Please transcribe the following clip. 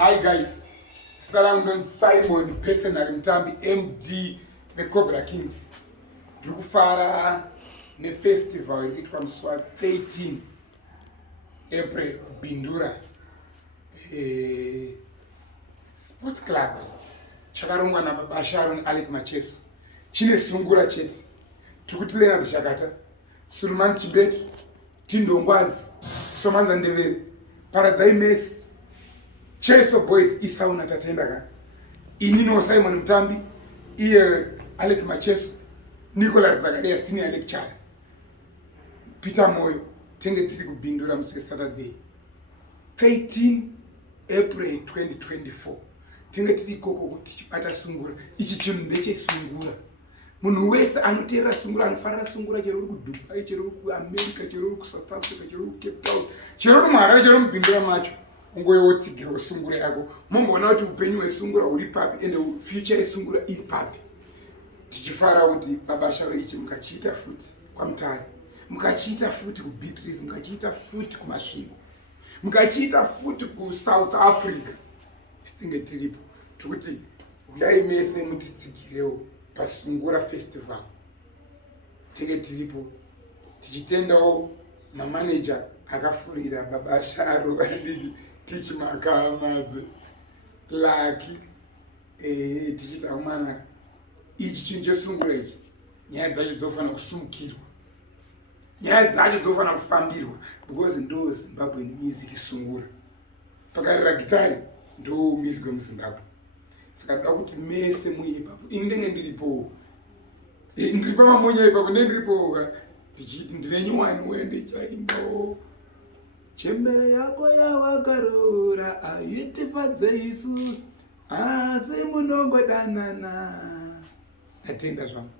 Hi guys, Starangdon Simon, personal mtambi MD the Cobra Kings. Ndikufara ne festival inoitwa musi wa 13 April kuBundura sports club chakarongwa nabasharo Alick Macheso. Chine sungura chete. Tikutilena kushakata. Sulman Chibetu, Tindongwazi, Somanza Ndevere, Paradzai Messi. Cheso boys isauna tatenda ka. Inino Simon Mtambi, iye Alick Macheso, Nicholas Zakaria senior lecturer. Peter Moyo, tenge tiriko kuBundura musi Saturday. 13 April 2024. Tenge tiriko kuti atasungura. Ichi chinhu ndechesungura. Munhu wese anoteera sungura anofarira sungura chero uri kuDubai, chero uri kuAmerica, chero uri kuSouth Africa, chero uri kuCape Town, chero uri muHarare, chero muBundura macho. Ungoyotsigira sungura yako. Momboona kuti upenyu hwesungura huri papi ende future yesungura iri papi. Tichifara kuti babasharo ichi mukachiita futi kwaMutare, mukachiita futi kuBeatrice, mukachiita futi kuMasvingo, mukachiita futi kuSouth Africa. Sitinge tiripo tikuti uyai mese mutitsigirewo pasungura festival. Tenge tiripo tichitendawo mamanager akafurira babasharo vanenge tichimakamadze Lucky tichita mwana ichi chinhu chesungura ichi nyaya dzacho dzofanira kusumukirwa, nyaya dzacho dzofanira kufambirwa because ndo Zimbabwe music sungura. Pakarira gitari ndo music wemuZimbabwe. Saka ndoda kuti mese muye ipapo. Ini ndenge ndiripo, ndiri pamamonya ipapo ndendiripo tichiti ndine nyuwani wende chaimbo. Chembere yako yawakarora aitifadze isu asi munongodanana. Ndatenda zvangu.